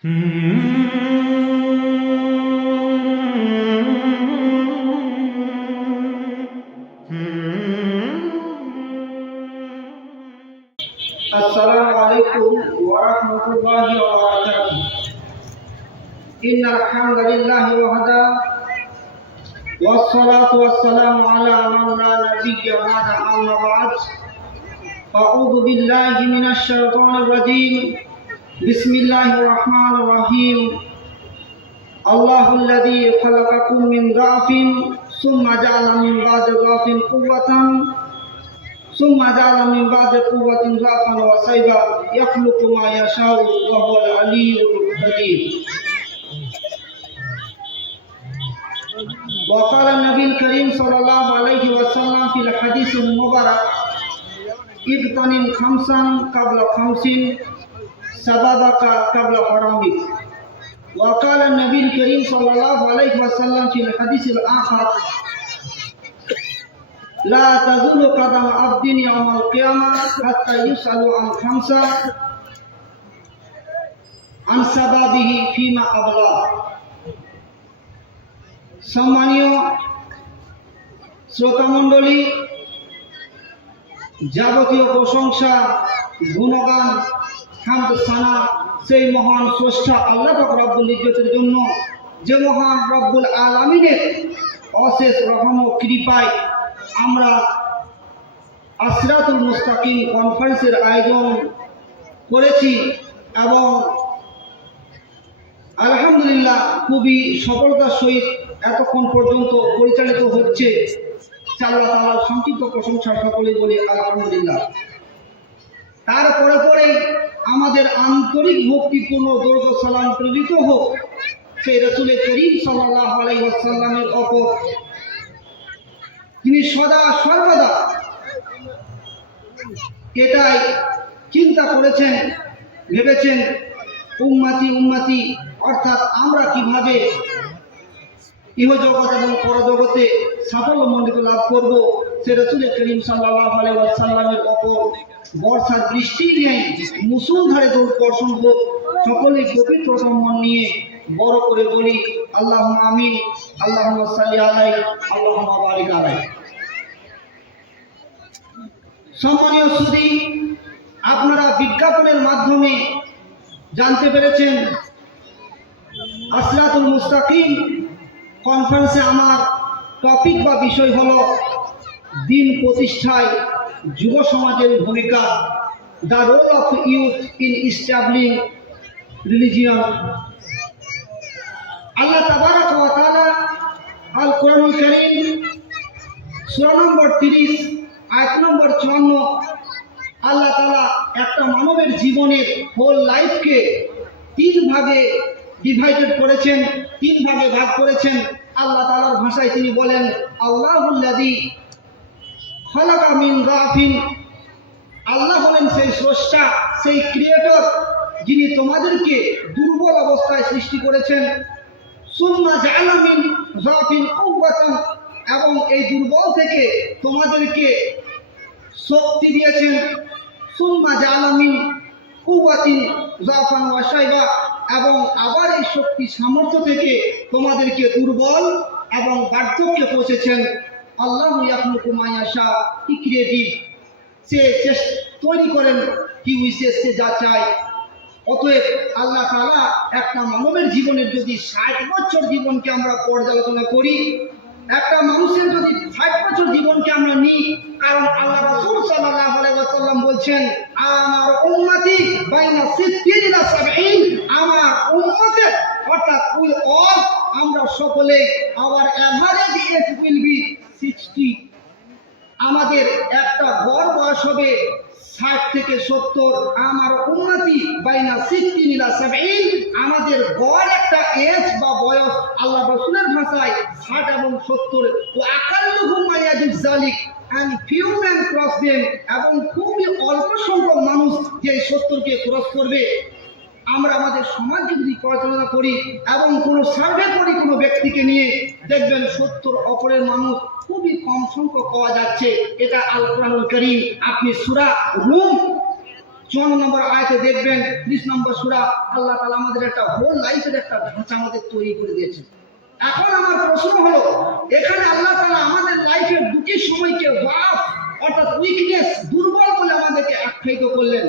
السلام عليكم ورحمة الله وبركاته. إن الحمد لله وحده والصلاة والسلام على من لا نبي بعد أما بعد أعوذ بالله من الشيطان الرجيم بسم الله الرحمن الرحيم الله الذي خلقكم من ضعف ثم جعل من بعد ضعف قوة ثم جعل من بعد قوة ضعفا وشيبا يخلق ما يشاء وهو العلي القدير. وقال النبي الكريم صلى الله عليه وسلم في الحديث المبارك اغتنم خمسا قبل خمس سببك قبل حرامك. وقال النبي الكريم صلى الله عليه وسلم في الحديث الآخر لا تزول قدم عبد يوم القيامة حتى يسأل عن خمسة عن سببه فيما أبلغ. সম্মানীয় শ্রোতা মণ্ডলী, যাবতীয় প্রশংসা গুণগান হামদ সানা সেই মহান স্রষ্টা আল্লাহ পাক রব্বুল ইজ্জতের জন্য, যে মহান রব্বুল আলামিনের অশেষ রহম ও কৃপায় আমরা আসরাতুল মুস্তাকিম কনফারেন্সের আয়োজন করেছি এবং আলহামদুলিল্লাহ খুবই সফলতার সহিত এতক্ষণ পর্যন্ত পরিচালিত হচ্ছে। আল্লাহ তাআলার সংক্ষিপ্ত প্রশংসা সকলেই বলি আলহামদুলিল্লাহ। তারপরে পরেই আমাদের আন্তরিক ভক্তিপূর্ণ দরুদ ও সালাম প্রেরিত হোক সেই রাসূল করিম সাল্লাল্লাহু আলাইহি ওয়াসাল্লামের উপর, তিনি সদা সর্বদা এটাই চিন্তা করেছেন, ভেবেছেন উম্মতি উম্মতি অর্থাৎ আমরা কিভাবে ইহজগৎ এবং পরজগতে সাফল্য মণ্ডিত লাভ করব। সে রাসূল করিম সাল্লাল্লাহু আলাইহি ওয়াসাল্লামের উপর বর্ষার বৃষ্টি নিয়ে মুষলধারে বর্ষণ হোক। সকলেই পবিত্র সম্মান নিয়ে বড় করে বলি আল্লাহুম্মা আমিন, আল্লাহুম্মা সাল্লি আলাইহি, আল্লাহুম্মা বারিক আলাইহি। সম্মানীয় সুধী, আপনারা বিজ্ঞাপনের মাধ্যমে জানতে পেরেছেন আসরাতুল মুস্তাকিম কনফারেন্সে আমার টপিক বা বিষয় হলো দিন প্রতিষ্ঠায় যুব সমাজের ভূমিকা, the role of youth in establishing religion. আল্লাহ তাবারাক ওয়া তাআলা আল কোরআনুল কারীম সূরা নম্বর 30 আয়াত নম্বর 54 আল্লাহ তাআলা একটা মানবের জীবনের হোল লাইফকে তিন ভাগে ডিভাইডেড করেছেন, তিন ভাগে ভাগ করেছেন। আল্লাহ তাআলার ভাষায় তিনি বলেন আল্লাহুল্লাযী খালাকা মিন যাফিন, আল্লাহ হলেন সেই স্রষ্টা, সেই ক্রিয়েটর যিনি তোমাদেরকে দুর্বল অবস্থায় সৃষ্টি করেছেন। সুম্মা জাআলা মিন যাফিন কুওয়াতান, এবং এই দুর্বল থেকে তোমাদেরকে শক্তি দিয়েছেন। সুম্মা জাআলা মিন কুওয়াতিন যাফান ওয়া শাইবা, এবং আবার এই শক্তি সামর্থ্য থেকে তোমাদেরকে দুর্বল এবং বার্ধক্যে পৌঁছেছেন। আল্লাহু ইয়াখলুকু মা ইয়াশা, হি ক্রিয়েটিভ, সে তৈরি করেন কি উইশেস, সে যা চায়। অতএব আল্লাহ তাআলা একটা মানবের জীবনের যদি 60 বছর জীবনকে আমরা পর্যালোচনা করি, একটা মানুষের যদি 60 বছর জীবনকে আমরা নিই, কারণ আল্লাহ রাসূল সাল্লাল্লাহু আলাইহি ওয়াসাল্লাম বলছেন আমার উম্মতি বাইনা 60 ইলা 70, আমার উম্মতের অর্থাৎ উই অল, আমরা সকলে our average age will be 60। আমাদের একটা গড় বয়স হবে 60 থেকে 70। আমার উম্মতি বাইনা 60 ইলা 70, আমাদের গড় একটা এজ বা বয়স আল্লাহ রাসূলের ভাষায় 60 এবং 70। ওয়া আকাল্লুহুম মা ইয়াজুজ যালিক, and few men cross them, এবং খুবই অল্প সংখ্যক মানুষ যে 70কে ক্রস করবে। আমরা আমাদের সমাজকে যদি পরিচালনা করি এবং কোনো সার্ভে করি কোনো ব্যক্তিকে নিয়ে, দেখবেন 70 অপরের মানুষ খুবই কম সংখ্যক পাওয়া যাচ্ছে। এটা আল কোরআনুল কারীম, আপনি সূরা রুম 54 নম্বর আয়াতে দেখবেন 30 নম্বর সূরা, আল্লাহ তাআলা আমাদের একটা হোল লাইফের একটা ঢাঁচা আমাদের তৈরি করে দিয়েছে। এখন আমার প্রশ্ন হলো, এখানে আল্লাহ তাআলা আমাদের লাইফের দুটি সময়কে ওয়াফ অর্থাৎ উইকনেস, দুর্বল বলে আমাদেরকে আখ্যায়িত করলেন।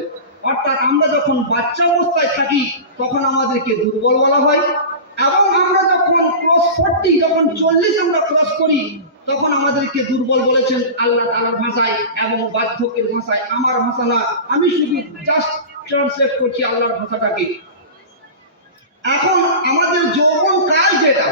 অর্থাৎ আমরা যখন বাচ্চা অবস্থায় থাকি তখন আমাদেরকে দুর্বল বলা হয়, এবং আমরা যখন ক্রস 40 যখন 40 আমরা ক্রস করি তখন আমাদেরকে দুর্বল বলেছেন আল্লাহ তাআলার ভাষায় এবং বার্ধক্যের ভাষায়। আমার ভাষা না, আমি শুধু জাস্ট ট্রান্সলেট করছি আল্লাহর ভাষাটাকে। এখন আমাদের যৌবন কাল যেটা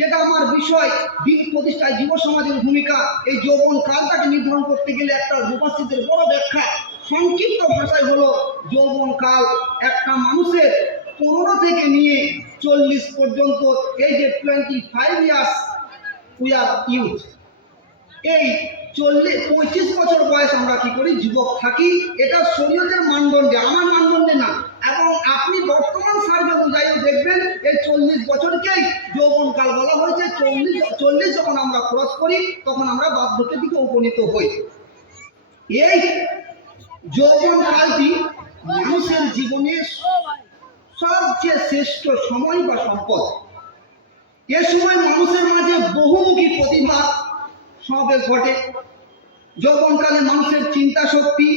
যেটা আমার বিষয়, দিন প্রতিষ্ঠায় যুব সমাজের ভূমিকা, এই যৌবন কালটাকে নির্ধারণ করতে গেলে একটা রূপাশ্রীদের বড় ব্যাখ্যা সংক্ষিপ্ত ভাষায় হলো, যৌবন কাল একটা মানুষের 15 থেকে নিয়ে 40 পর্যন্ত, এই যে 25 ইয়ার্স উই আর ইউথ, এই 25 বছর বয়স আমরা কি করি, যুবক থাকি। এটা শরীয়তের মানদণ্ডে, আমার মানদণ্ডে না। এবং আপনি বর্তমান সার্ভে অনুযায়ী দেখবেন এই 40 বছরকেই যৌবনকাল বলা হয়েছে। 40 যখন আমরা ক্রস করি তখন আমরা বার্ধক্যের দিকে উপনীত হই। এই যৌবনকালটি মানুষের জীবনে সবচেয়ে শ্রেষ্ঠ সময় বা সম্পদ। এ সময় মানুষের মাঝে বহুমুখী প্রতিভা সমাবেশ ঘটে। যৌবনকালে মানুষের চিন্তা শক্তি,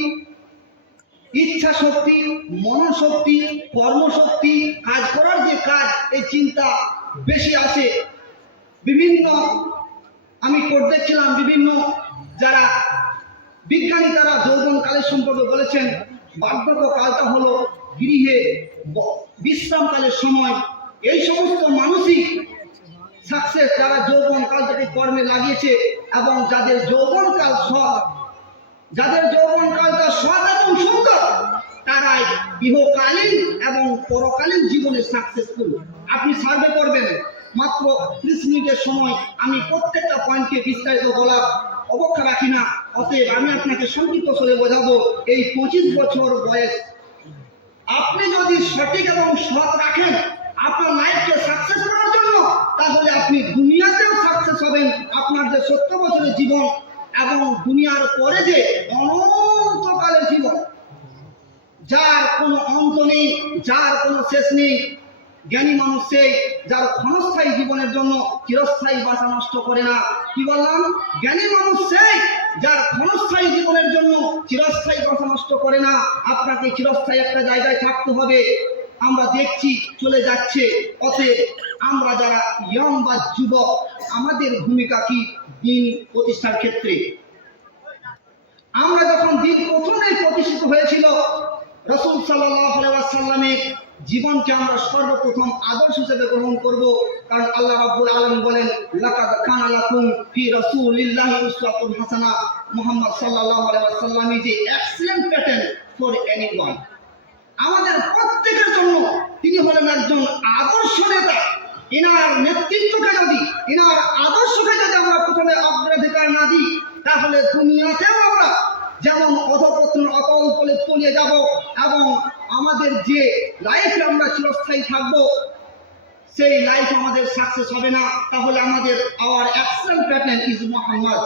ইচ্ছা শক্তি, মনোশক্তি, কর্মশক্তি, কাজ করার যে কাজ, এই চিন্তা বেশি আসে। বিভিন্ন আমি কোট দেখছিলাম, বিভিন্ন যারা বিজ্ঞানী তারা যৌবনকালের সম্পর্কে বলেছেন, বার্ধক্য কালটা হলো গৃহে বিশ্রামকালের সময়। এই সমস্ত মানসিক সাকসেস যারা যৌবন কালটাকে কর্মে লাগিয়েছে এবং যাদের যৌবনকাল সৎ, যাদের যৌবনকালটা সৎ এবং সুন্দর, তারাই ইহকালীন এবং পরকালীন জীবনে সাকসেসফুল। আপনি সার্ভে করবেন, মাত্র 30 মিনিটের সময়, আমি প্রত্যেকটা পয়েন্টকে বিস্তারিত বলার অবক্ষা রাখি না। অতএব আমি আপনাকে সংক্ষিপ্ত করে বোঝাবো, এই 25 বছর বয়স আপনি যদি সঠিক এবং সৎ রাখেন আপনার লাইফকে সাকসেস করার জন্য, তাহলে আপনি দুনিয়াতেও সাকসেস হবেন। আপনার যে 70 বছরের জীবন এবং দুনিয়ার পরে যে অনন্তকালের জীবন, যার কোনো অন্ত নেই, যার কোনো শেষ নেই। জ্ঞানী মানুষ সেই যার ক্ষণস্থায়ী জীবনের জন্য চিরস্থায়ী বাসা নষ্ট করে না। কি বললাম? জ্ঞানী মানুষ সেই যার ক্ষণস্থায়ী জীবনের জন্য চিরস্থায়ী বাসা নষ্ট করে না। আপনাকে চিরস্থায়ী একটা জায়গায় থাকতে হবে। আমরা দেখছি চলে যাচ্ছে। অতএব আমরা যারা ইয়ং বা যুবক, আমাদের ভূমিকা কি দিন প্রতিষ্ঠার ক্ষেত্রে? আমরা যখন দিন প্রথমে প্রতিষ্ঠিত হয়েছিল, রাসূল সাল্লাল্লাহু আলাইহি ওয়াসাল্লামের জীবনকে আমরা সর্বপ্রথম আদর্শ হিসেবে গ্রহণ করব। কারণ আল্লাহ রাব্বুল আলামিন বলেন, লাকাদ কানা লাকুম ফি রাসূলিল্লাহি উসওয়াতুন হাসানা। মুহাম্মদ সাল্লাল্লাহু আলাইহি ওয়াসাল্লাম is a excellent pattern for anyone. আমাদের প্রত্যেকের জন্য তিনি হলেন একজন আদর্শ নেতা। এনার নেতৃত্বকে যদি, এনার আদর্শকে যদি আমরা প্রথমে অগ্রাধিকার না দিই, তাহলে দুনিয়াতেও আমরা যেমন অধপতন অতল করে তলিয়ে যাব এবং আমাদের যে লাইফে আমরা চিরস্থায়ী থাকবো, সেই লাইফ আমাদের সাকসেস হবে না। তাহলে আমাদের our action pattern is Muhammad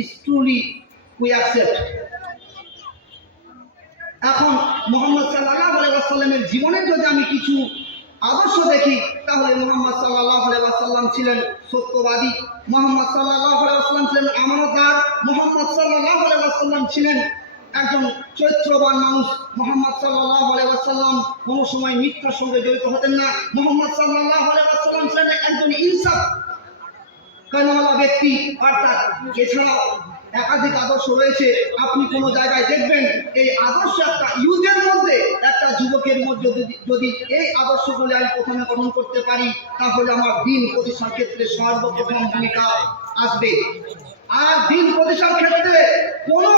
is truly we accept. এখন মুহাম্মদ সাল্লাল্লাহু আলাইহি ওয়াসাল্লামের জীবনের যদি আমি কিছু আদর্শ দেখি, তাহলে মুহাম্মদ সাল্লাল্লাহু আলাইহি ওয়াসাল্লাম ছিলেন সত্যবাদী, মুহাম্মদ সাল্লাল্লাহু আলাইহি ওয়াসাল্লাম ছিলেন আমানতদার, মুহাম্মদ সাল্লাল্লাহু আলাইহি ওয়াসাল্লাম ছিলেন একজন চরিত্রবান মানুষ। মুহাম্মদ সাল্লাল্লাহু আলাইহি ওয়াসাল্লাম কোনো সময় মিথ্যার সঙ্গে জড়িত হতেন না। মুহাম্মদ সাল্লাল্লাহু আলাইহি ওয়াসাল্লাম ছিলেন একজন ইনসাফ কারণওয়ালা ব্যক্তি। অর্থাৎ এছাড়াও একাধিক আদর্শ রয়েছে। আপনি কোনো জায়গায় দেখবেন এই আদর্শ একটা ইউথের মধ্যে, একটা যুবকের মধ্যে যদি এই আদর্শগুলি আমি প্রথমে গ্রহণ করতে পারি, তাহলে আমার দিন প্রতিষ্ঠার ক্ষেত্রে সর্বপ্রথম ভূমিকা আসবে। আর দিন প্রতিষ্ঠার ক্ষেত্রে কোনো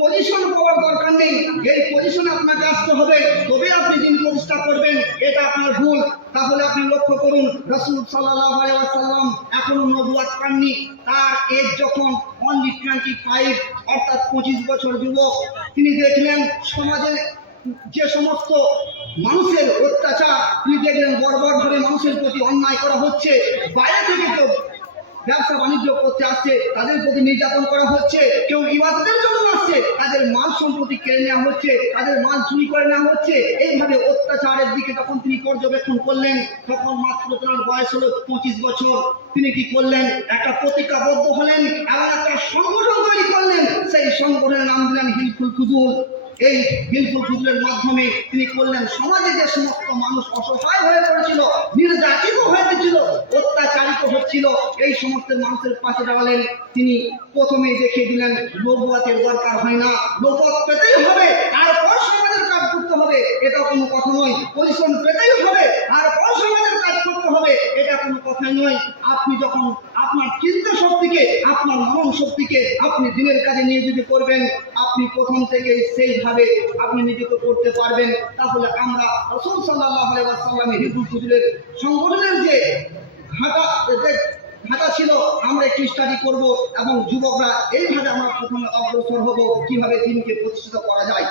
পজিশন পাওয়ার দরকার নেই। এই পজিশনে আপনাকে আসতে হবে, তবে আপনি দিন প্রতিষ্ঠা করবেন। এটা আপনার ভুল। তাহলে আপনি লক্ষ্য করুন, রাসূল সাল্লাল্লাহু আলাইহি ওয়াসাল্লাম এখনো নবুয়ত পাননি। তার এজ যখন অনলি 25, অর্থাৎ 25 বছর যুবক। তিনি দেখলেন সমাজে যে সমস্ত মানুষের অত্যাচার, তিনি দেখলেন বর্বরভাবে মানুষের প্রতি অন্যায় করা হচ্ছে। বাইরে থেকে কেউ ব্যবসা বাণিজ্য করতে আসছে তাদের প্রতি নির্যাতন করা হচ্ছে, কেউ ইবাদতের জন্য আসছে তাদের মাল সম্পত্তি কেড়ে নেওয়া হচ্ছে, তাদের মাল চুরি করে নেওয়া হচ্ছে। এইভাবে অত্যাচারের দিকে তখন তিনি পর্যবেক্ষণ করলেন। তখন মাত্র তার বয়স হলো 25 বছর। তিনি কি করলেন, একটা প্রতিজ্ঞাবদ্ধ হলেন এবং একটা সংগঠন তৈরি করলেন। সেই সংগঠনের নাম দিলেন হিলফুল ফুজুল। এই হিলফুল ফুজুলের মাধ্যমে তিনি করলেন, সমাজে যে সমস্ত মানুষ অসহায় হয়ে পড়েছিল, নির্যাতিত হয়েছিল, অত্যাচারিত হচ্ছিল, এই সমস্ত মানুষের পাশে দাঁড়ালেন। তিনি প্রথমেই দেখিয়ে দিলেন নবুয়তের দরকার হয় না, নবুয়ত পেতেই হবে তারপর সমাজের কাজ করতে হবে, এটা কোনো কথা নয়। পরিশ্রম পেতেই হবে আর পর সমাজের কাজ করতে হবে, এটা কোনো কথাই নয়। আপনি যখন আপনার চিন্তা শক্তিকে, আপনার মনন শক্তিকে আপনি দিনের কাজে নিয়োজিত করবেন, আপনি প্রথম থেকে সেইভাবে আপনি নিয়োজিত করতে পারবেন। তাহলে আমরা রাসূল সাল্লাল্লাহু আলাইহি ওয়াসাল্লামের হিলফুল ফুজুলের সংগঠনের যে ঢাকা ছিল, আমরা একটু স্টাডি করব এবং যুবকরা এইভাবে আমরা প্রথমে অগ্রসর হব কিভাবে দিনকে প্রতিষ্ঠিত করা যায়।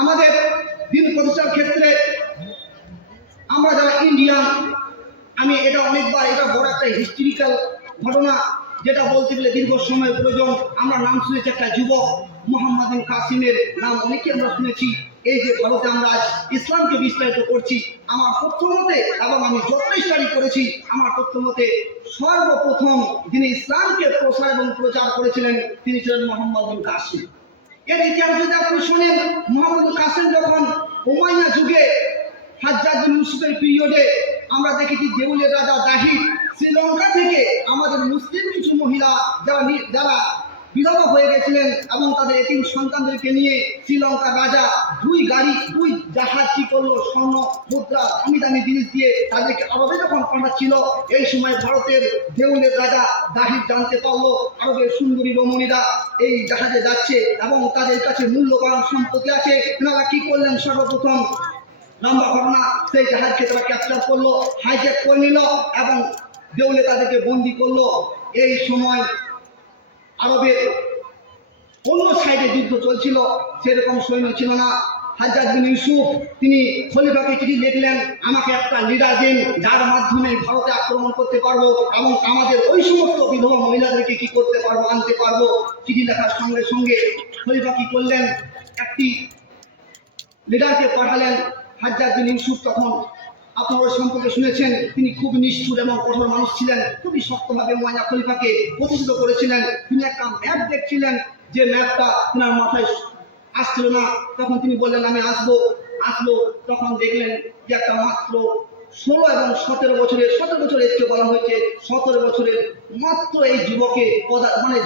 আমাদের দিন প্রতিষ্ঠার ক্ষেত্রে আমরা যারা ইন্ডিয়ান, আমি এটা অনেকবার, এটা বড় একটা হিস্ট্রিক্যাল ঘটনা, যেটা বলতে গেলে দীর্ঘ সময় প্রয়োজন। আমরা নাম শুনেছি একটা যুবক মোহাম্মদ বিন কাসিমের নাম অনেকে আমরা শুনেছি। এই যে ভারতে আমরা আজ ইসলামকে বিস্তারিত করছি, আমার তথ্য মতে এবং আমি যত স্টাডি করেছি, আমার তথ্য মতে সর্বপ্রথম যিনি ইসলামকে প্রসার এবং প্রচার করেছিলেন তিনি ছিলেন মোহাম্মদ বিন কাসিম। এর ইতিহাস যদি আপনি শোনেন, মোহাম্মদ বিন কাসিম যখন উমাইয়া যুগে হাজ্জাজ বিন ইউসুফের পিরিয়ডে আমরা দেখেছি দেউলের রাজা দাহির শ্রীলঙ্কা থেকে আমাদের মুসলিম কিছু মহিলা যারা বিধবা হয়ে গেছিলেন এবং তাদের এতিম সন্তানদেরকে নিয়ে শ্রীলঙ্কার রাজা দুই জাহাজ কি করলো, স্বর্ণ মুদ্রা দামি দামি জিনিস দিয়ে তাদেরকে আরবে যখন পাঠাচ্ছিল, এই সময় ভারতের দেউলের রাজা দাহির জানতে পারলো আরবের সুন্দরী রমণীরা এই জাহাজে যাচ্ছে এবং তাদের কাছে মূল্যবান সম্পত্তি আছে। তারা কি করলেন, সর্বপ্রথম লম্বা ঘটনা, সেই জাহাজকে তারা ক্যাপচার করলো, হাইজ্যাক করে নিল এবং দেউলে তাদেরকে বন্দি করলো। এই সময় আরবের অন্য সাইডে যুদ্ধ চলছিল, সেরকম সৈন্য ছিল না। হাজ্জাজ বিন ইউসুফ তিনি খলিফাকে চিঠি লিখলেন, আমাকে একটা লিডার দিন যার মাধ্যমে ভারতে আক্রমণ করতে পারবো এবং আমাদের ওই সমস্ত বিধবা মহিলাদেরকে কি করতে পারবো, আনতে পারবো। চিঠি লেখার সঙ্গে সঙ্গে খলিফা কি করলেন, একটি লিডারকে পাঠালেন। হাজ্জাজ বিন ইউসুফ তখন আপনারা সম্পর্কে শুনেছেন, তিনি খুব নিষ্ঠুর এবং কঠোর মানুষ ছিলেন, খুবই শক্তভাবে উমাইয়া খলিফাকে প্রতিষ্ঠিত করেছিলেন। তিনি একটা ম্যাপ দেখছিলেন, যে ম্যাপটা ওনার মাথায় আসছিল না। তখন তিনি বললেন আমি আসবো। তখন দেখলেন যে একটা মাত্র 16 এবং 17 বছরের, 17 বছরের এজকে বলা হয়েছে, 17 বছরের মাত্র এই যুবকে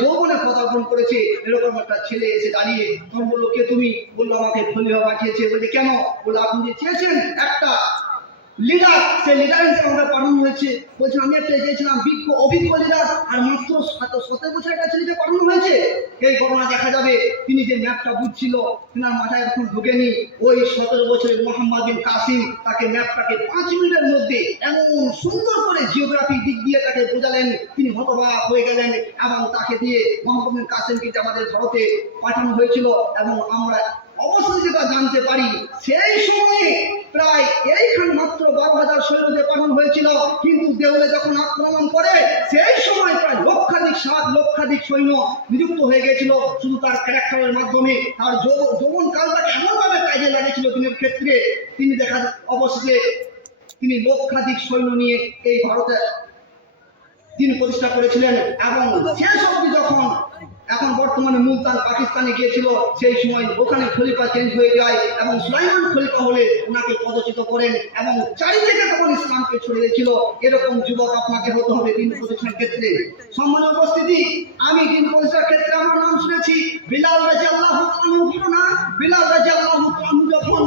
যৌবনে পদার্পণ করেছে, এরকম একটা ছেলে এসে দাঁড়িয়ে। তখন বললো কে তুমি? বললো আমাকে খলিফা পাঠিয়েছে। বলছে কেন? বললো আপনি যে চেয়েছেন একটা লিডার, সেই লিডার হিসেবে আমরা পাঠানো হয়েছে। বলছেন আমি একটা চেয়েছিলাম অভিজ্ঞ লিডার, আর মাত্র 17 বছর একটা ছেলেকে পাঠানো হয়েছে। এই ঘটনা দেখা যাবে তিনি যে ম্যাপটা বুঝছিল তিনার মাথায় এখন ঢুকেনি। ওই 17 বছরের মোহাম্মদ বিন কাসিম তাকে ম্যাপটাকে 5 মিনিটের মধ্যে এমন সুন্দর করে জিওগ্রাফি দিক দিয়ে তাকে বোঝালেন, তিনি হতবাক হয়ে গেলেন এবং তাকে দিয়ে মোহাম্মদ বিন কাসিমকে আমাদের ভারতে পাঠানো হয়েছিল। এবং আমরা অবশ্যই যেটা জানতে পারি, সেই সময়ে প্রায় এইখানে মাত্র 12,000 সৈন্যদের পাঠানো হয়েছিল, কিন্তু দেউলে যখন আক্রমণ করে সেই সময় প্রায় লক্ষাধিক 7 লক্ষাধিক সৈন্য নিযুক্ত হয়ে গেছিল। শুধু তার ক্যারেক্টারের মাধ্যমে, তার যৌবন কালটাকে এমনভাবে কাজে লাগিয়েছিল দিনের ক্ষেত্রে, তিনি দেখা অবশেষে তিনি লক্ষাধিক সৈন্য নিয়ে এই ভারতে দিন প্রতিষ্ঠা করেছিলেন। এবং শেষ অবধি যখন এখন বর্তমানে মুলতান পাকিস্তানে গিয়েছিল, সেই সময় ওখানে খলিফা চেঞ্জ হয়ে যায় এবং সুলাইমান খলিফা হলে ওনাকে পদচ্যুত করেন এবং চারিদিকে তখন ইসলামকে ছড়িয়েছিল। এরকম যুবক আপনাকে হতে হবে দিন প্রতিষ্ঠার ক্ষেত্রে। সম্মানিত উপস্থিতি, আমি দিন প্রতিষ্ঠার ক্ষেত্রে আমার নাম শুনেছি বিলাল রাদিয়াল্লাহু আনহু। ছিল না? বিলাল রাদিয়াল্লাহু আনহু যখন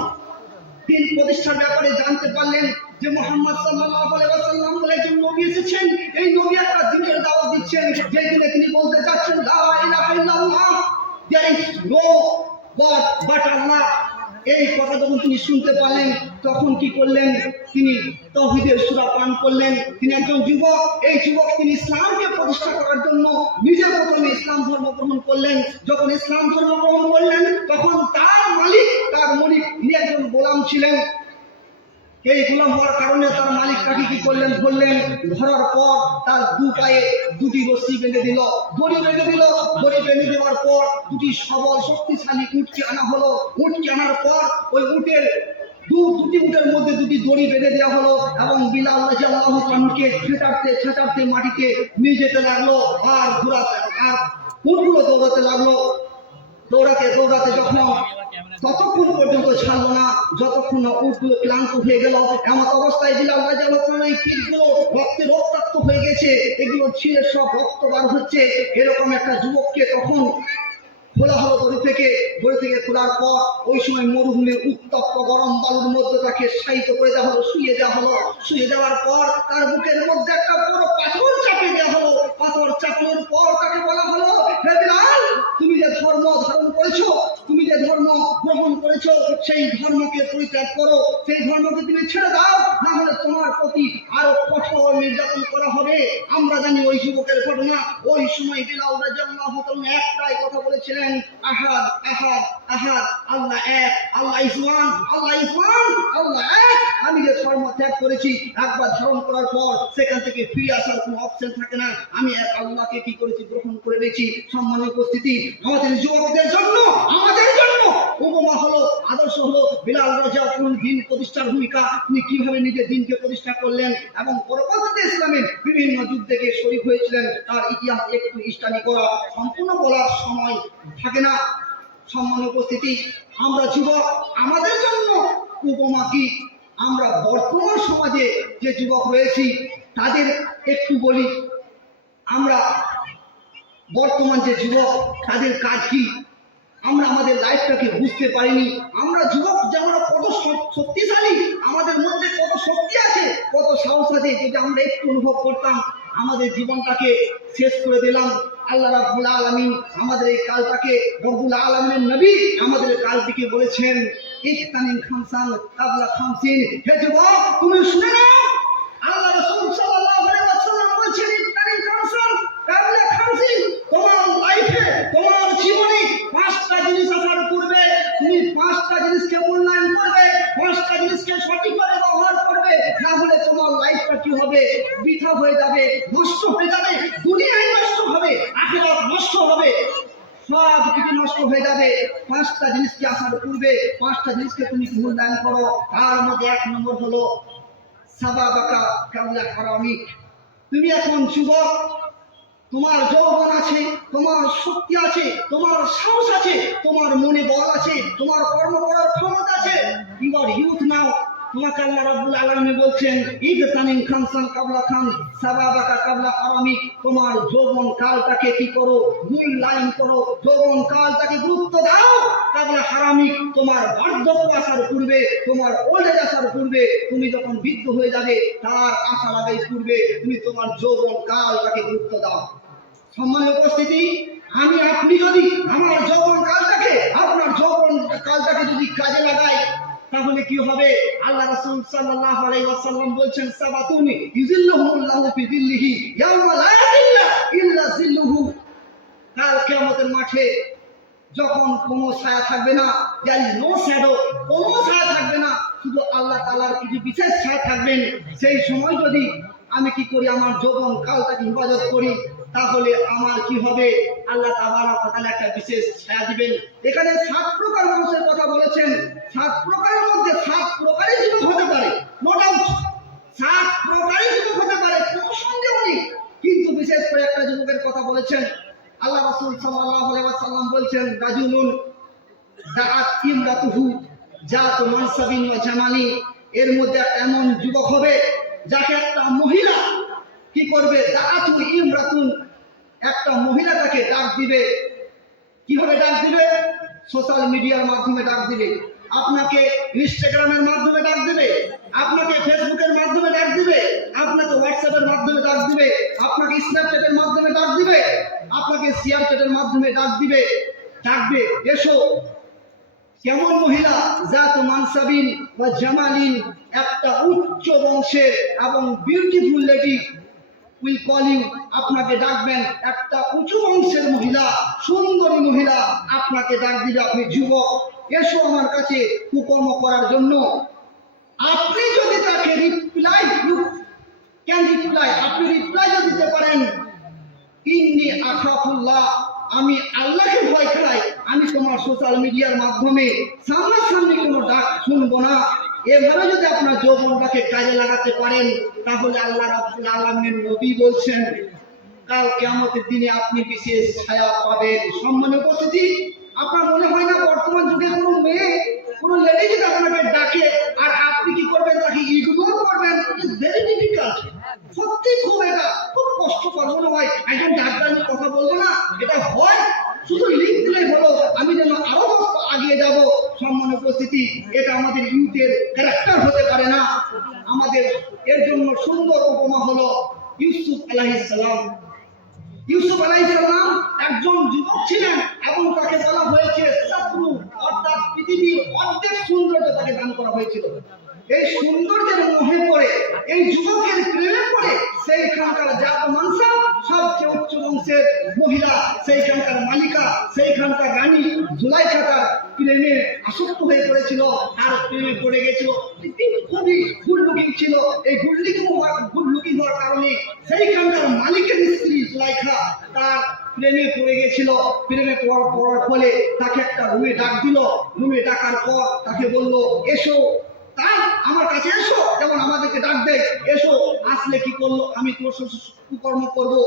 দিন প্রতিষ্ঠার ব্যাপারে জানতে পারলেন যে মুহাম্মদ সাল্লাল্লাহু আলাইহি ওয়াসাল্লাম বলে একজন নবী এসেছেন, এই নবী একটা দিনের দাওয়াত দিচ্ছেন, যে দিনে তিনি বলতে চাচ্ছেন লা ইলাহা ইল্লাল্লাহ, there is no God but Allah. এই কথা যখন তিনি শুনতে পারলেন, তখন কি করলেন, তিনি তাওহীদের সূরা পান করলেন। তিনি একজন যুবক, এই যুবক তিনি ইসলামকে প্রতিষ্ঠা করার জন্য নিজে প্রথমে ইসলাম ধর্ম গ্রহণ করলেন। যখন ইসলাম ধর্ম গ্রহণ করলেন, তখন তার মালিক, তার মলিক, তিনি একজন গোলাম ছিলেন। এই গোলাম হওয়ার কারণে তার মালিক তাকে কি করলেন ধরলেন, ধরার পর তার দু পায়ে দুটি রশ্মি বেঁধে দিল, দড়ি বেঁধে দিল। দড়ি বেঁধে দেওয়ার পর দুটি সবল শক্তিশালী উটকে আনা হলো। উটকে আনার পর ওই উটের দুটি উটের মধ্যে দুটি দড়ি বেঁধে দেওয়া হলো এবং বিলাল রাদিয়াল্লাহু আনহুকে ছেঁটাতে ছেঁটাতে মাটিতে নিয়ে যেতে লাগলো। আর ঘোরাতে আর উটগুলো দৌড়াতে লাগলো। দৌড়াতে দৌড়াতে যখন ততক্ষণ পর্যন্ত ছাড়লো না যতক্ষণ না উটগুলো ক্লান্ত হয়ে গেল। এমন অবস্থায় বিলাল রাদিয়াল্লাহু আনহু এই পিঠগুলো রক্তে রক্তাক্ত হয়ে গেছে, এগুলো ছিঁড়ে সব রক্ত বার হচ্ছে। এরকম একটা যুবককে তখন খোলা হলো দড়ি থেকে খোলার পর ওই সময় মরুভূমির উত্তপ্ত গরম বালুর মধ্যে তাকে শায়িত করে দেওয়া হলো, শুয়ে দেওয়া হলো। শুয়ে দেওয়ার পর তার বুকের মধ্যে একটা বড় পাথর চাপিয়ে দেওয়া হলো। পাথর চাপানোর পর তাকে বলা হলো, হে বিলাল, তুমি যে ধর্ম ধারণ করেছো, তুমি যে ধর্ম গ্রহণ করেছো, সেই ধর্মকে পরিত্যাগ করো, সেই ধর্মকে তুমি ছেড়ে দাও, না হলে তোমার প্রতি আরো কঠোর নির্যাতন করা হবে। আমরা জানি ওই যুবকের ঘটনা। ওই সময় বিলাল রাদিয়াল্লাহু আনহু একটাই কথা বলেছিলেন, আহাদ আহাদ আহাদ, আল্লাহ এক, আল্লাহ ইসমান, আল্লাহ ইসমান, আল্লাহ এক। আমি যে ধর্ম ত্যাগ করেছি, একবার ধারণ করার পর সেখান থেকে ফিরে আসার কোনো অপশন থাকে না। আমি এক আল্লাহকে কি করেছি, গ্রহণ করে নিয়েছি। সম্মানীয় উপস্থিতি, আমাদের যুবকদের জন্য, আমাদের জন্য উপমা হলো, আদর্শ হলো বিলাল রাদিয়াল্লাহু আনহু দিন প্রতিষ্ঠার ভূমিকা। তিনি কিভাবে নিজের দিনকে প্রতিষ্ঠা করলেন এবং পরবর্তীতে ইসলামের বিভিন্ন যুদ্ধে গিয়ে শরীক হয়েছিলেন, তার ইতিহাস একটু স্টাডি করা সম্পূর্ণ বলার সময় থাকে না। সম্মানীয় উপস্থিতি, আমরা যুবক, আমাদের জন্য উপমা কি? আমরা বর্তমান সমাজে যে যুবক রয়েছি তাদের একটু বলি। আমরা বর্তমান যে যুবক তাদের কাজ কি? আমরা আমাদের লাইফটাকে বুঝতে পারিনি। আমরা যুবক যে আমরা কত শক্তিশালী, আমাদের মধ্যে কত শক্তি আছে, কত সাহস আছে, যদি আমরা একটু অনুভব করতাম। আমাদের জীবনটাকে শেষ করে দিলাম। আল্লাহ রাব্বুল আলামিন আমাদের এই কালটাকে, রব্বুল আলামিনের নবী আমাদের কালটিকে বলেছেন, ইকতানিন খামসান কাবলা খামসিন। হে যুবক, তুমি শুনে নাও, আল্লাহ রাসূল সাল্লাল্লাহু আলাইহি ওয়াসাল্লাম বলেছেন, ইকতানিন খামসান কাবলা খামসিন। তোমার লাইফে, তোমার জীবনে পাঁচটা জিনিস আসার পূর্বে তুমি পাঁচটা জিনিসকে মূল্যায়ন করবে, পাঁচটা জিনিসকে সঠিকভাবে ব্যবহার করবে, না হলে তোমার লাইফটা কি হবে, বৃথা হয়ে যাবে, নষ্ট হয়ে যাবে। দুনিয়ায় নষ্ট হবে, আখিরাত নষ্ট হবে, সব কিছু নষ্ট হয়ে যাবে। পাঁচটা জিনিসকে আসার পূর্বে পাঁচটা জিনিসকে তুমি মূল্যায়ন করো। তার মধ্যে এক নম্বর হলো সাবাবাকা কাবলা হারামিক। তুমি এখন যুবক, তোমার যৌবন আছে, তোমার শক্তি আছে, তোমার সাহস আছে, তোমার মনে বল আছে, তোমার কর্ম করার ক্ষমতা আছে। ইউ আর ইউথ নাও। তোমাকে আল্লাহ রাব্বুল আলামিন বলছেন, ইগতানিন খামসান কাবলা খাম সাবাবাকা কাবলা হারামিক। তোমার যৌবন কালটাকে কি করো, মূল্যায়ন করো, যৌবন কালটাকে গুরুত্ব দাও। কাবলা হারামিক, তোমার বার্ধক্য আসার পূর্বে, তোমার ওল্ড এজ আসার পূর্বে, তুমি যখন বৃদ্ধ হয়ে যাবে তার আসার আগে পূর্বে তুমি তোমার যৌবন কালটাকে গুরুত্ব দাও। সম্মানীয় উপস্থিতি, আমি আপনি যদি আমার যৌবন কালটাকে, আপনার যৌবন কালটাকে যদি কাজে লাগাই, তাহলে কি হবে? আল্লাহ রাসূল সাল্লাল্লাহু আলাইহি ওয়াসাল্লাম বলছেন, সাবাতুন ইযিল্লুহুমুল্লাহু ফি যিল্লিহি ইয়াওমা লা যিল্লা ইল্লা যিল্লুহু। কাল কিয়ামতের মাঠে যখন কোনো ছায়া থাকবে না, যার নো শ্যাডো, কোনো ছায়া থাকবে না, শুধু আল্লাহ তাআলার কিছু বিশেষ ছায়া থাকবেন। সেই সময় যদি আমি কি করি, আমার যৌবন কালটাকে হেফাজত করি, তাহলে আমার কি হবে? আল্লাহ তাবারক ওয়া তাআলা একটা বিশেষ ছায়া দিবেন। এখানে 7 প্রকার মানুষের কথা বলেছেন। 7 প্রকারের মধ্যে 7 প্রকারই যুবক হতে পারে, নো ডাউট। 7 প্রকারই যুবক হতে পারে, কোনো সন্দেহ নেই। কিন্তু বিশেষ করে একটা যুবকের কথা বলেছেন। আল্লাহ রাসূল সাল্লাল্লাহু আলাইহি ওয়াসাল্লাম বলছেন, রাজুলুন দাআত ইমরাতুহু জাতু মানসাবিন ওয়া জামালি। এর মধ্যে এমন যুবক হবে যাকে একটা মহিলা কি করবে, দাআতু ইমরাতুন, একটা মহিলা তাকে ডাক দিবে। কিভাবে ডাক দিবে? সোশ্যাল মিডিয়ার মাধ্যমে ডাক দিবে, আপনাকে ইনস্টাগ্রামের মাধ্যমে ডাক দিবে, আপনাকে ফেসবুকের মাধ্যমে ডাক দিবে, আপনাকে হোয়াটসঅ্যাপের মাধ্যমে ডাক দিবে, আপনাকে স্ন্যাপচ্যাটের মাধ্যমে ডাক দিবে, আপনাকে শেয়ার চ্যাটের মাধ্যমে ডাক দিবে, ডাকবে, এসো। কেমন মহিলা? জাত মানসাবিন ওয়া জামালিন, একটা উচ্চ বংশের এবং beautiful lady will call you, আপনাকে ডাকবেন। একটা উঁচু বংশের মহিলা, সুন্দরী মহিলা আপনাকে ডাক দিবে, আপনি যুবক, এসো আমার কাছে কুকর্ম করার জন্য। আপনি যদি রিপ্লাই, আপনি রিপ্লাই যদি দিতে পারেন ইন্নী আখাফুল্লাহ, আমি আল্লাহকে ভয় খাই, আমি তোমার সোশ্যাল মিডিয়ার মাধ্যমে সামনাসামনি কোনো ডাক শুনবো না, এভাবে যদি আপনার যৌবনটাকে কাজে লাগাতে পারেন, তাহলে আল্লাহ রাব্বুল আলামিন নবী বলছেন কাল কিয়ামতের দিনে আপনি বিশেষ ছায়া পাবেন। সম্মানীয় উপস্থিতি, আপনার মনে হয় না বর্তমান যুগে কোনো মেয়ে, কোনো লেডি যদি আপনাকে ডাকে আর আপনি কি করবেন, তাকে ইগনোর করবেন? It's very difficult. সত্যি খুব কষ্টকর মনে হয়। একজন ডাক্তার কথা বলবো না, এটা হয় শুধু লিখ দিলেই হলো, আমি যেন আরো আগিয়ে যাব। সম্মানীয় উপস্থিতি, এটা আমাদের ইউথের ক্যারেক্টার হতে পারে না। আমাদের এর জন্য সুন্দর উপমা হলো ইউসুফ আলাইহিস সালাম। ইউসুফ আলাইহিস সালাম একজন যুবক ছিলেন এবং তাকে বলা হয়েছে শত্রু, অর্থাৎ পৃথিবীর অর্ধেক সৌন্দর্য তাকে দান করা হয়েছিল। এই সৌন্দর্যের মোহে পড়ে, এই যুবকের প্রেমে পড়ে সেইখানকার জাত মানসা সবচেয়ে উচ্চ বংশের মহিলা, সেইখানকার মালিকা, সেইখানকার রানী জুলাইখা তার প্রেমে আসক্ত হয়ে পড়েছিল আর প্রেমে পড়ে গেছিল। খুবই গুড লুকিং ছিল। এই গুড লুকিং হওয়ার কারণে সেইখানকার মালিকের স্ত্রী জুলাইখা তার প্রেমে পড়ে গেছিল। প্রেমে পড়ার ফলে তাকে একটা রুমে ডাক দিল। রুমে ডাকার পর তাকে বলল, এসো তাই আমার কাছে এসো, যেমন আমাদেরকে ডাক দেয়, এসো। আসলে কি করলো, আমি তোমার কুকর্ম করবো।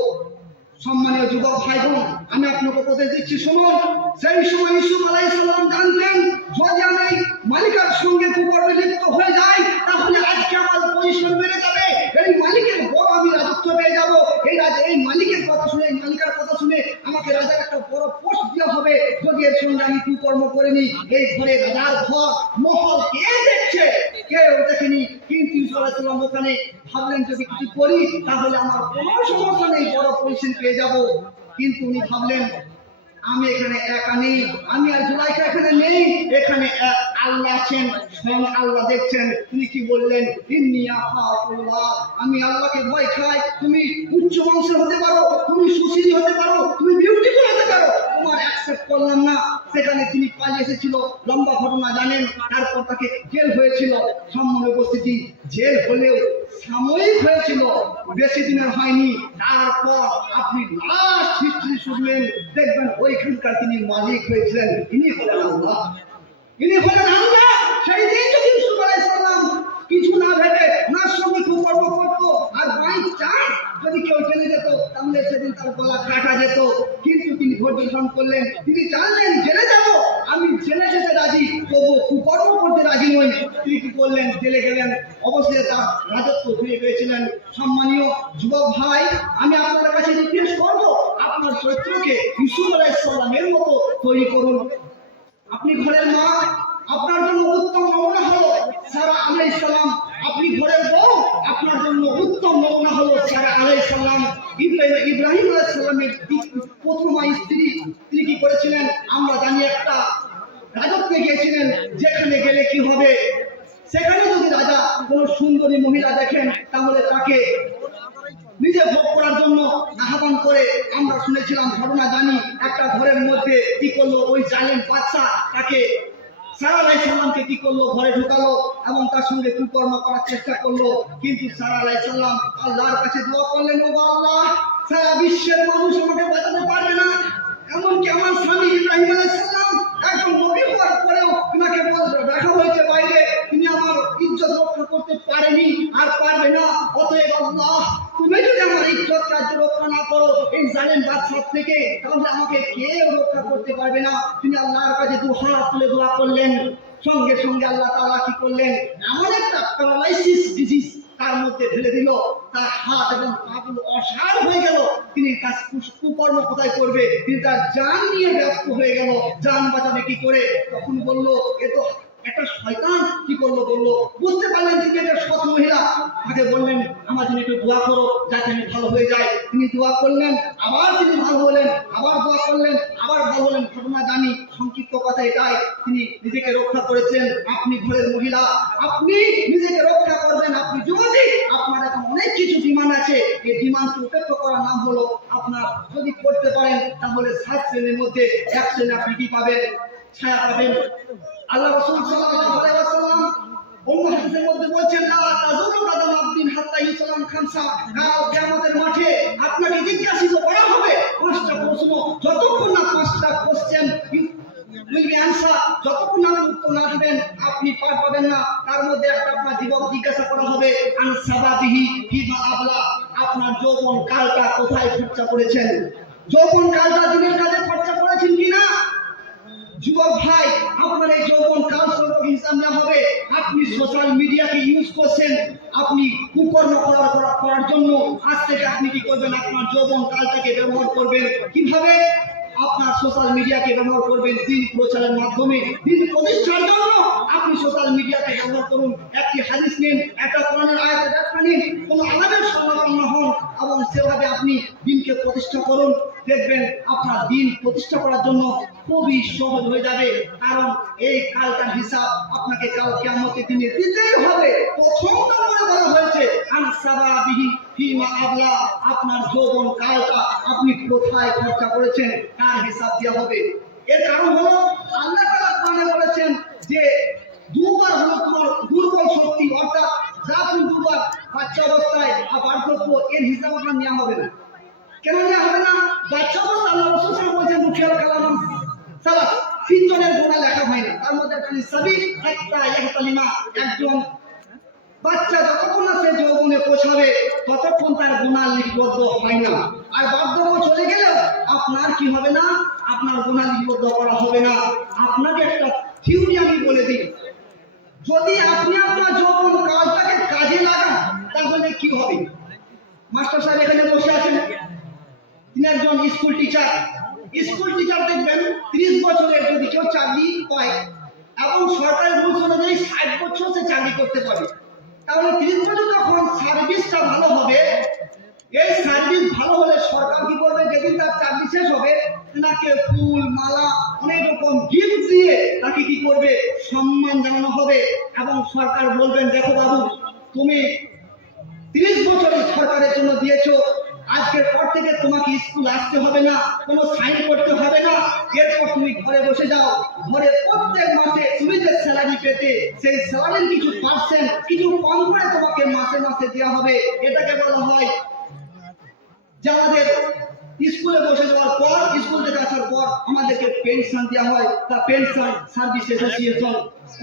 সম্মানীয় যুবক ভাই বোন, আমি আপনাকে উপদেশ দিচ্ছি, শুনুন। সেই সময় ইউসুফ আলাইহিস সালাম জানতেন যদি আমি মালিকার সঙ্গে কুকর্মে লিপ্ত হয়ে যাই, তাহলে আজকে আমার পজিশন বেড়ে যাবে, এই মালিকের বড় আমি রাজত্ব পেয়ে যাবো। এই মালিকের কথা শুনে, এই মালিকার কথা শুনে আমাকে রাজার একটা বড় পোস্ট দেওয়া হবে যদি এর সঙ্গে আমি কুকর্ম করে নিই। এই ঘরে রাজার ঘর মহল কে দেখছে? কেউ দেখেনি। কিন্তু ইউসুফ আলাইহিস সালাম ওখানে ভাবলেন যদি কিছু করি তাহলে আমার কোনো সমস্যা নেই, বড় পজিশন পেয়ে যাব। কিন্তু উনি ভাবলেন আমি এখানে একা নেই, আমি আর জুলাইখা এখানে নেই, এখানে আল্লাহ আছেন, স্বয়ং আল্লাহ দেখছেন। তিনি কি বললেন, ইন্নী আখাফুল্লাহ, আমি আল্লাহকে ভয় খাই। তুমি উচ্চ বংশের হতে পারো, তুমি সুশীলী হতে পারো, তুমি বিউটিফুল হতে পারো, তোমার অ্যাকসেপ্ট করলাম না। সেখানে তিনি পালিয়ে এসেছিল, লম্বা ঘটনা জানেন। তারপর তাকে জেল হয়েছিল। সম্মানীয় উপস্থিতি, জেল হলেও সাময়িক হয়েছিল, বেশি দিনের হয়নি। তারপর আপনি লাস্ট হিস্ট্রি শুনলেন, দেখবেন ওইখানকার তিনি মালিক হয়েছিলেন। ইনি হলেন আল্লাহ, ইনি হলেন আল্লাহ। সেই দিন যদি ইউসুফ আলাইহিস সালাম কিছু না ভেবে ওনার সঙ্গে কুকর্ম করতো আর বাই চান্স যদি কেউ জেনে যেত, তাহলে সেদিন তার গলা কাটা যেত। কিন্তু তিনি ধৈর্য ধারণ করলেন। তিনি জানলেন জেলে যাব, আমি জেলে যেতে রাজি, তবু কুকর্ম করতে রাজি নই। তিনি কি করলেন, জেলে গেলেন। অবশ্যই তার রাজত্ব ফিরে পেয়েছিলেন। সম্মানীয় যুবক ভাই, আমি আপনাদের কাছে রিকোয়েস্ট করবো, আপনার চরিত্রকে ইউসুফ আলাইহিস সালামের মতো তৈরি করুন। আপনি ঘরের মা, আপনার জন্য উত্তম নমুনা হলো সারা আলাইহিস সালাম। আপনি ঘরের বউ, আপনার জন্য উত্তম নমুনা হলো সারা আলাইহিস সালাম। ইব্রাহিম আলাইহিস সালামের প্রথম স্ত্রী, তিনি কি করেছিলেন আমরা জানি, একটা রাজত্বে গিয়েছিলেন। যেখানে গেলে কি হবে, সেখানে যদি রাজা কোনো সুন্দরী মহিলা দেখেন, তাহলে তাকে নিজে ভোগ করার জন্য আহ্বান করে। আমরা শুনেছিলাম, ঘটনা জানি, একটা ঘরের মধ্যে কি করলো, ওই জালেম বাদশা তাকে সারা আলাইহিস সালামকে কি করলো, ঘরে ঢুকালো এবং তার সঙ্গে কুকর্ম করার চেষ্টা করলো। কিন্তু সারা আলাইহিস সালাম আল্লাহর কাছে দোয়া করলেন, ও আল্লাহ, সারা বিশ্বের মানুষ আমাকে বাঁচাতে পারবে না, এমনকি আমার স্বামী ইব্রাহিম আলাইহিস সালাম একজন নবী হওয়ার পরেও ওনাকে দেখা হয়েছে বাইরে, তিনি আমার ইজ্জত রক্ষা করতে পারেনি আর পারবে না। অতএব আল্লাহ, তুমি যদি আমার ইজ্জত কার্য রক্ষা না করো এই জালেম বাদশাহ থেকে, তাহলে আমাকে কেউ রক্ষা করতে পারবে না। তিনি আল্লাহর কাছে দুহাত তুলে দোয়া করলেন। সঙ্গে সঙ্গে আল্লাহ তাআলা কি করলেন, এমন একটা প্যারালাইসিস ডিজিজ তার মধ্যে ঢেলে দিল, তার হাত এবং পাগুলো অসাড় হয়ে গেল। তিনি কাজ কুকর্ম কোথায় করবে, তিনি তার জান নিয়ে ব্যস্ত হয়ে গেল। জান বাঁচাবে কি করে? তখন বলল, এ তো একটা শয়তান। কি করলো, বললো, বুঝতে পারলেন তিনি একটা সৎ মহিলা। তাকে বললেন, আমার জন্য একটু দোয়া করো যাতে আমি ভালো হয়ে যাই। তিনি দোয়া করলেন, আবার তিনি ভালো হলেন, আবার দোয়া করলেন, আবার ভালো হলেন। ঘটনা জানি, সংক্ষিপ্ত কথা এটাই, তিনি নিজেকে রক্ষা করেছেন। আপনি ঘরের মহিলা, আপনি নিজেকে রক্ষা করবেন। আপনি যদি আপনার এখন অনেক কিছু ডিমান্ড আছে, এই ডিমান্ডকে উপেক্ষা করার নাম হলো আপনার, যদি করতে পারেন তাহলে 7 শ্রেণীর মধ্যে 1 শ্রেণী আপনি কি পাবেন, ছায়া পাবেন। আল্লাহ রাসূল সাল্লাল্লাহু আলাইহি ওয়াসাল্লাম অন্য হাদিসের মধ্যে বলছেন, লা তাযুলু কাদাম আবদিন হাত্তা ইউসালাম খামসা, কাল কিয়ামতের মাঠে আপনাকে জিজ্ঞাসিত করা হবে 5টা প্রশ্ন। যতক্ষণ না 5টা কোশ্চেন will be answer, যতক্ষণ না উত্তর না দিবেন আপনি পার পাবেন না। তার মধ্যে একটা আপনার জীবন জিজ্ঞাসা করা হবে আন সাবাবিহি ফিমা আবলা, আপনার যৌবন কালটা কোথায় খরচা করেছেন, যৌবন কালটা দিনের কাজে খরচা করেছেন কিনা। যুবক ভাই, আপনার এই যৌবন কাল সম্পর্কে হিসাব নেওয়া হবে। আপনি সোশ্যাল মিডিয়াকে ইউজ করছেন আপনি কুকর্ম করার জন্য। আজ থেকে আপনি কি করবেন, আপনার যৌবন কালটাকে ব্যবহার করবেন কিভাবে? আপনার সোশ্যাল মিডিয়াকে ব্যবহার করবেন দিন প্রচারের মাধ্যমে, দিন প্রতিষ্ঠার জন্য আপনি সোশ্যাল মিডিয়াকে ব্যবহার করুন। একটি হাদিস নিন, একটা কোরআনের আয়াতের ব্যাখ্যা নিন, কোন আলামের শরণাপন্ন হন এবং সেভাবে আপনি দিনকে প্রতিষ্ঠা করুন। দেখবেন আপনার দিন প্রতিষ্ঠা করার জন্য খুবই সহজ হয়ে যাবে। কারণ এই কালটার হিসাব আপনাকে কাল কিয়ামতের দিনে দিতেই হবে। প্রথম নম্বরে বলা হয়েছে আন সাবাবিহি ফিমা আবলা, আপনার যৌবন কালটা আপনি কোথায় খরচা করেছেন তার হিসাব দেওয়া হবে। এর কারণ হলো আল্লাহ তাআলা কোরআনে বলেছেন যে দুবার হলো তোমার দুর্বল শক্তি, অর্থাৎ যা তুমি দুবার বাচ্চা অবস্থায় আর বার্ধক্য, এর হিসাব আপনার নেওয়া হবে না। কেন নেওয়া হবে না? বাচ্চা অবস্থা আল্লাহ রাসূল সাল্লাল্লাহু আলাইহি ওয়াসাল্লাম বলেছেন মুখিয়াল কালাম সালাস, 3 জনের গুনাহ লেখা হয় না। তার মধ্যে একটা সাবি হাত্তা ইয়াহতালিমা, একজন বাচ্চা যতক্ষণ না সে যৌবনে পৌঁছাবে ততক্ষণ তার গুনাহ লিপিবদ্ধ হয় না। আর বার্ধক্য চলে গেলে আপনার কি হবে না, আপনার গুনাহ লিপিবদ্ধ করা হবে না। আপনাকে একটা থিওরি আমি বলে দিই, যদি আপনি আপনার যৌবন কালটাকে কাজে লাগান তাহলে কি হবে। মাস্টার সাহেব এখানে বসে আছেন, তিনি একজন স্কুল টিচার। স্কুল টিচার দেখবেন 30 বছরের যদি কেউ চাকরি পায় এবং সরকারের রুলস অনুযায়ী 60 বছর সে চাকরি করতে পারে, তাহলে 30 বছর যখন সার্ভিসটা ভালো হবে, এই সার্ভিস ভালো হলে সরকার কি করবে, যেদিন তার চাকরি শেষ হবে তাকে ফুল মালা অনেক রকম গিফট দিয়ে তাকে কি করবে, সম্মান জানানো হবে। এবং সরকার বলবেন দেখো বাবু, তুমি 30 বছর সরকারের জন্য দিয়েছো, আজকের পর থেকে তোমাকে স্কুল আসতে হবে না, কোনো সাইন করতে হবে না, এরপর তুমি ঘরে বসে যাও। ঘরে প্রত্যেক মাসে তুমি যে স্যালারি পেতে সেই স্যালারির কিছু পার্সেন্ট কিছু কম করে তোমাকে মাসে মাসে দেওয়া হবে। এটাকে বলা হয় যে আমাদের স্কুলে বসে যাওয়ার পর, স্কুল থেকে আসার পর আমাদেরকে পেনশন দেওয়া হয়, তা পেনশন সার্ভিস অ্যাসোসিয়েশন।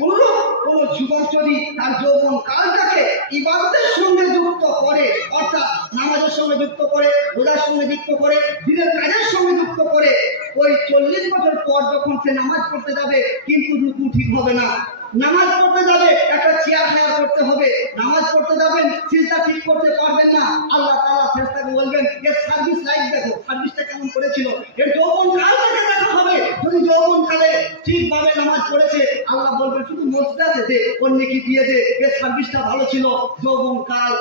অনুরূপ কোন যুবক যদি তার যৌবন কালটাকে ইবাদতের সঙ্গে যুক্ত করে, অর্থাৎ নামাজের সঙ্গে যুক্ত করে, রোজার সঙ্গে যুক্ত করে, দিনের কাজের সঙ্গে যুক্ত করে, ওই 40 বছর পর যখন সে নামাজ পড়তে যাবে কিন্তু রুকু ঠিক হবে না। নামাজ পড়তে যাবে একটা চেয়ার হায়ার করতে হবে, নামাজ পড়তে যাবেন সিজদা ঠিক করতে পারবেন না। আল্লাহ তাআলা ফেরেশতাকে বলবেন এর সার্ভিস লাইফ দেখো, সার্ভিসটা কেমন করেছিল। এর যৌবন কালটাকে দেখা হবে, যদি যৌবন কালে ঠিকভাবে নামাজ পড়েছে আল্লাহ বলবেন শুধু মসজিদে আছে যে ওর নেকি দিয়ে দে, এর সার্ভিসটা ভালো ছিল। যৌবন কাল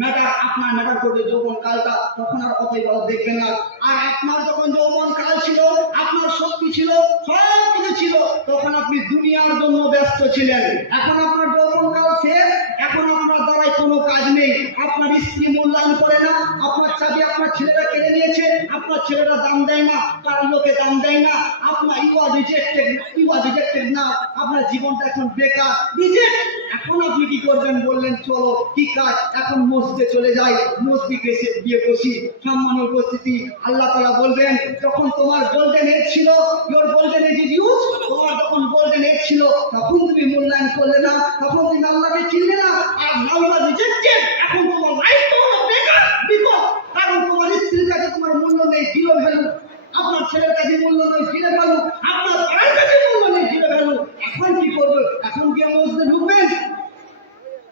ম্যাটার, আপনার ম্যাটার করবে যৌবন কালটা, তখন আর অতই ভালো দেখবেন না। আর আপনার যখন যৌবন কাল ছিল, আপনার শক্তি ছিল, সব কিছু ছিল, তখন আপনি দুনিয়ার জন্য ব্যস্ত ছিলেন। এখন আপনার যৌবন কাল শেষ, এখন আপনার দ্বারাই কোনো কাজ নেই। আপনার স্ত্রী মূল্যায়ন করে না, আপনার চাবি আপনার ছেলেরা কেড়ে নিয়েছে, আপনার ছেলেরা দাম দেয় না, তার লোকে দাম দেয় না, আপনার ইউআর রিজেক্টেড না, আপনার জীবনটা এখন বেকার, রিজেক্ট। এখন আপনি কি করবেন বললেন চলো কি কাজ, এখন মসজিদে চলে যাই, মসজিদে এসে গিয়ে বসি। সম্মানের উপস্থিতি, আল্লাহ তাআলা বলবেন যখন তোমার গোল্ডেন এজ ছিল, your golden age is use, তোমার যখন গোল্ডেন এজ ছিল তখন তুমি মূল্যায়ন করলে না, তখন তুমি আল্লাহকে চিনলে না, আর নাও ইউ আর রিজেক্টেড। এখন তোমার লাইফ তো হলো বেকার, বিপদ। কারণ তোমার স্ত্রীর কাছে তোমার মূল্য নেই, জিরো ভ্যালু। আপনার ছেলের কাছে মূল্য নেই, জিরো ভ্যালু। আপনার পাড়ার কাছে মূল্য নেই, জিরো ভ্যালু। এখন কি করবে? এখন কি মসজিদে ঢুকবেন?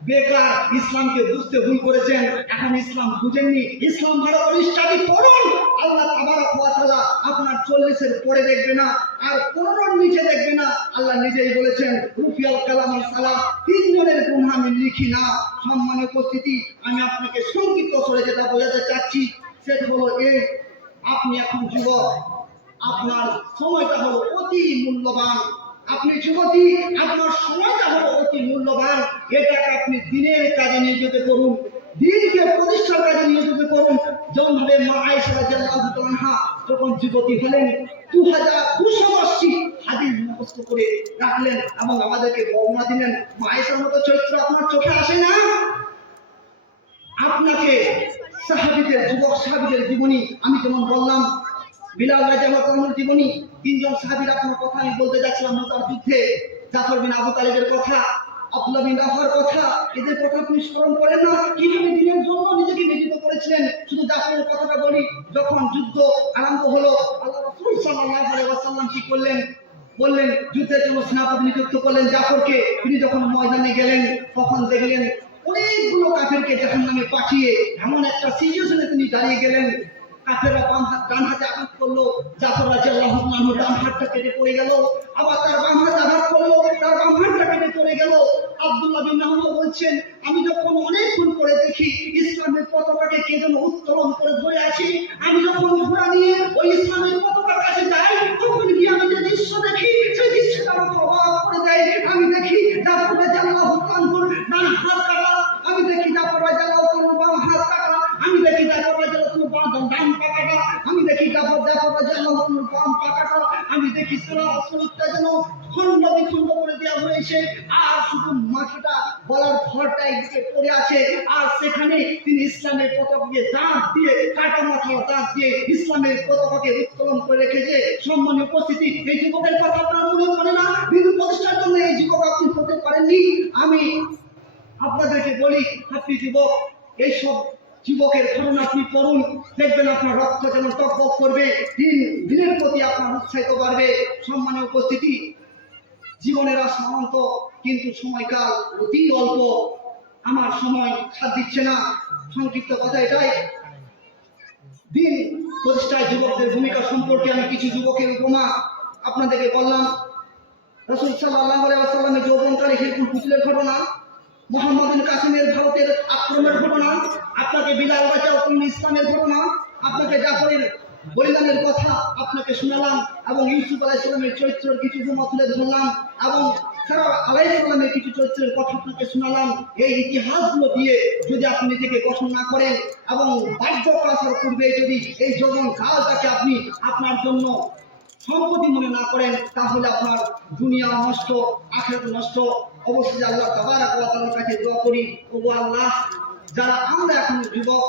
বেকার। ইসলামকে বুঝতে ভুল করেছেন, এখন ইসলাম বুঝেননি। ইসলাম ভালো করে স্টাডি করুন। আল্লাহ তাবারক ওয়া তাআলা আপনার 40-এর পরে দেখবে না, আর 15-এর নিচে দেখবে না। আল্লাহ নিজেই বলেছেন রুফিয়াল কালামুল সালাহ, 3 জনের গুনাহ আমি লিখি না। সম্মানের উপস্থিতি, আমি আপনাকে সংক্ষিপ্ত করে যেটা বোঝাতে চাচ্ছি সেটা হলো এই, আপনি এখন যুবক, আপনার সময়টা হলো অতি মূল্যবান। আপনি যুবতী, আপনার সময়টা হলো অতি মূল্যবান। এটাকে আপনি দিনের কাজে নিয়োজিত করুন, দিনকে প্রতিষ্ঠার কাজে নিয়োজিত করুন। যেমনভাবে মা আয়েশা রাদিয়াল্লাহু তাআলা যখন যুবতী হলেন 2210টি হাদিস মুখস্থ করে রাখলেন এবং আমাদেরকে বর্ণনা দিলেন। মা আয়েশার মতো চরিত্র আপনার চোখে আসে না? আপনাকে যুবক সাহাবীদের জীবনী আমি যেমন বললাম, বিলাল রাদিয়াল্লাহু তাআলার জীবনী, তিনজন সাহাবীর আপনার কথা আমি বলতে যাচ্ছিলাম মুতার যুদ্ধে, জাফর বিন আবু তালিবের কথা, আব্দুল্লাহ বিন রাওয়াহার কথা, এদের কথা আপনি স্মরণ করেন না? কিভাবে দিনের জন্য নিজেকে নিয়োজিত করেছিলেন। শুধু জাফরের কথাটা বলি, যখন যুদ্ধ আরম্ভ হলো, আল্লাহ রাসূল সাল্লাল্লাহু আলাইহি ওয়াসাল্লাম কি করলেন? বললেন যুদ্ধের জন্য সেনাপতি নিযুক্ত করলেন জাফরকে। তিনি যখন ময়দানে গেলেন তখন দেখলেন অনেকগুলো কাফেরকে জাহান্নামে পাঠিয়ে এমন একটা সিচুয়েশনে তিনি দাঁড়িয়ে গেলেন, কাফেররা ডান হাতে আঘাত করলো, জাফর রাদিয়াল্লাহু আনহু ডান হাতটা কেটে পড়ে গেল, আবার তার বাম হাতে আঘাত করলো, তার বাম হাতটা কেটে পড়ে গেল। আব্দুল্লাহ বিন রাওয়াহা বলছেন, আমি যখন অনেকক্ষণ পরে দেখি ইসলামের পতাকাকে কে যেন উত্তোলন করে ধরে আছে, আমি যখন ঘোড়া নিয়ে ওই ইসলামের পতাকার কাছে যাই, তখন কি আমি যে দৃশ্য দেখি, সেই দৃশ্যটা আমাকে অবাক করে দেয়। আমি দেখি জাফর রাদিয়াল্লাহু আনহুর ডান হাত কাটা, আমি দেখি জাফর রাদিয়াল্লাহু আনহুর বাম হাত কাটা, আমি দেখি জাফর রাদিয়াল্লাহু আনহুর ডান পা কাটা, আমি দেখি জাফর রাদিয়াল্লাহু আনহুর বাম পা কাটা, আমি দেখি শরীরটা যেন খণ্ড বিখণ্ড করে দেওয়া হয়েছে, আর শুধু মাথাটা গলার ঘরটা একদিকে পড়ে আছে, আর সেখানে তিনি ইসলামের পতাকাকে দাঁত দিয়ে, কাটা মাথার দাঁত দিয়ে ইসলামের পতাকাকে উত্তোলন করে রেখেছে। সম্মানীয় উপস্থিতি, এই যুবকের কথা আপনার মনে পড়ে না? বিন্দু প্রতিষ্ঠার জন্য এই যুবক আপনি হতে পারেননি। আমি আপনাদেরকে বলি, আপনি যুবক, এইসব যুবকের ঘটনা আপনি পড়ুন, দেখবেন আপনার রক্ত যেন টকবক করবে, দিনের প্রতি আপনার উৎসাহিত বাড়বে। সম্মানীয় উপস্থিতি, জীবনের আশা অনন্ত, কিন্তু সময়কাল অতি অল্প। আমার সময় সাথ দিচ্ছে না। সংক্ষিপ্ত কথা এটাই, দিন প্রতিষ্ঠায় যুবকদের ভূমিকা সম্পর্কে আমি কিছু যুবকের উপমা আপনাদেরকে বললাম। রাসূল সাল্লাল্লাহু আলাইহি ওয়াসাল্লামের যৌবনকালে হিরকুল কুতুলের ঘটনা, মোহাম্মদ বিন কাসিমের ভারতের আক্রমণের ঘটনা, আপনাকে বিলাল রাদিয়াল্লাহু ইসলামের ঘটনা, আপনাকে জাফরের বলিদানের কথা আপনাকে শোনালাম, এবং ইউসুফ আলাইহিস সালামের চরিত্রের কিছু উপমা তুলে ধরলাম, এবং সারা আলাইহিস সালামের কিছু চরিত্রের কথা আপনাকে শোনালাম। এই ইতিহাসগুলো দিয়ে যদি আপনি নিজেকে গঠন না করেন এবং বার্ধক্য আসার পূর্বে যদি এই যৌবন কালটাকে আপনি আপনার জন্য সম্পত্তি মনে না করেন, তাহলে আপনার দুনিয়া নষ্ট, আখিরাত নষ্ট। অবশ্যই আল্লাহ তাবারক ওয়া তাআলার কাছে দোয়া করি, ওগো আল্লাহ, যারা আমরা এখন যুবক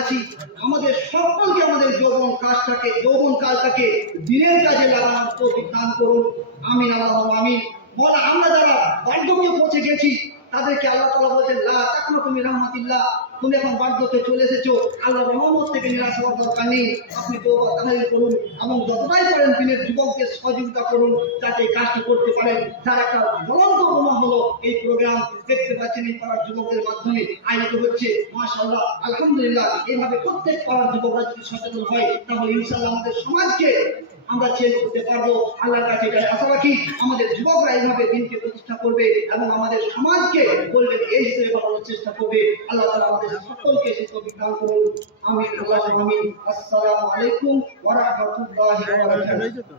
আছি, আমাদের সকলকে আমাদের যৌবন কালটাকে দিনের কাজে লাগানোর তৌফিক দান করুন। আমিন, আল্লাহুম্মা আমিন। বলা, আমরা যারা বার্ধক্যে পৌঁছে গেছি তাদেরকে আল্লাহ তাআলা বলেন, লা তাকনাতু মির রাহমাতিল্লাহ, তুমি এখন বার্ধক্যে চলে এসেছো, আল্লাহর রহমত থেকে নিরাশ হওয়ার দরকার নেই। আপনি তওবা তাহলিল করুন এবং যতটাই পারেন দিনের যুবকদের সহযোগিতা করুন যাতে এই কাজটি করতে পারেন। যার একটা জ্বলন্ত উপমা হলো এই প্রোগ্রাম, দেখতে পাচ্ছেন এই পাড়ার যুবকদের মাধ্যমে আয়োজিত হচ্ছে। মাশাআল্লাহ, আলহামদুলিল্লাহ। এইভাবে প্রত্যেক পাড়ার যুবকরা যদি সচেতন হয়, তাহলে ইনশাআল্লাহ আমাদের সমাজকে আমরা চেঞ্জ করতে পারবো। আল্লাহর কাছে এটাই আশা রাখি, আমাদের যুবকরা এইভাবে দিনকে প্রতিষ্ঠা করবে এবং আমাদের সমাজকে বলবেন এই হিসেবে বানানোর চেষ্টা করবে। আল্লাহ তাআলা আমাদের সকলকে সেই তৌফিক দান করুন। আমিন, আল্লাহুম্মা আমিন। আসসালামু আলাইকুম ওয়া রাহমাতুল্লাহি ওয়া বারাকাতুহু।